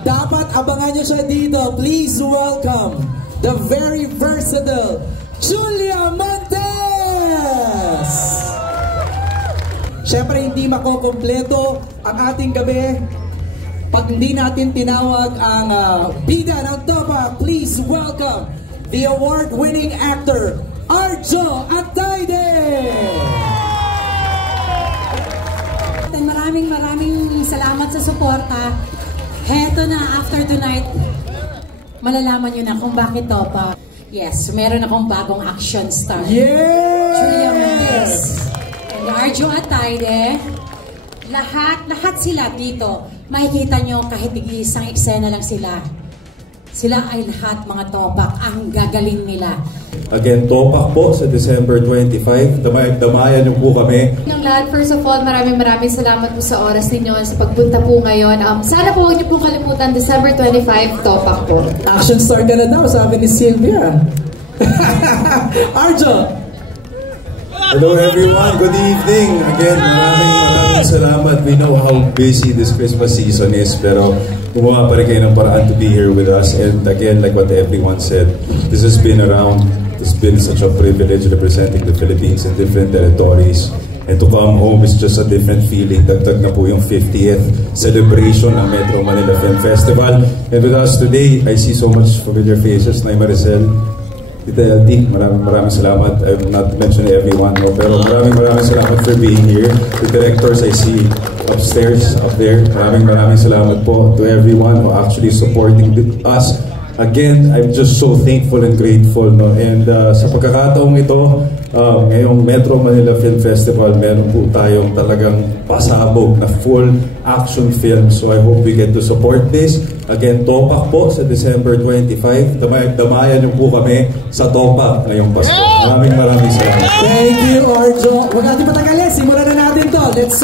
Dapat abangan nyo siya dito. Please welcome the very versatile Julia Montes! Siyempre, hindi makokompleto ang ating gabi pag hindi natin tinawag ang bida ng Topak. Please welcome the award-winning actor, Arjo Atayde! Maraming salamat sa suporta. Heto na, after tonight, malalaman nyo na kung bakit Topak. Yes, meron akong bagong action star. Yes! Julia Montes. And Arjo Atayde. Lahat sila dito. Makikita nyo kahit isang eksena lang sila. Sila ay lahat mga Topak. Ang gagaling nila. Again, Topak po sa December 25. Damayan niyo po kami. Ng lahat, first of all, maraming salamat po sa oras ninyo sa pagpunta po ngayon. Sana po huwag niyo pong kalimutan, December 25, Topak po. Action star ka na daw, sabi ni Sylvia. Arjo! Hello everyone, good evening. Again, maraming salamat. We know how busy this Christmas season is, pero gumawa pa rin kayo ng paraan to be here with us. And again, like what everyone said, this has been around. It's been such a privilege representing the Philippines in different territories. And to come home is just a different feeling. Dagdag na po yung 50th celebration ng Metro Manila Film Festival. And with us today, I see so much familiar faces. Nay Maricel, Tita LT, maraming salamat. I will not mention everyone, no, pero maraming salamat for being here. The directors I see upstairs, up there, maraming salamat po to everyone who actually supporting us. Again, I'm just so thankful and grateful, no? And sa pagkakataong ito, ngayong Metro Manila Film Festival, meron po tayong talagang pasabog na full action film. So I hope we get to support this. Again, Topak po sa December 25. Damayan niyo po kami sa Topak ngayong Pasko. Maraming salamat. Thank you, Arjo. Huwag natin patagalin. Simulan na natin to. Let's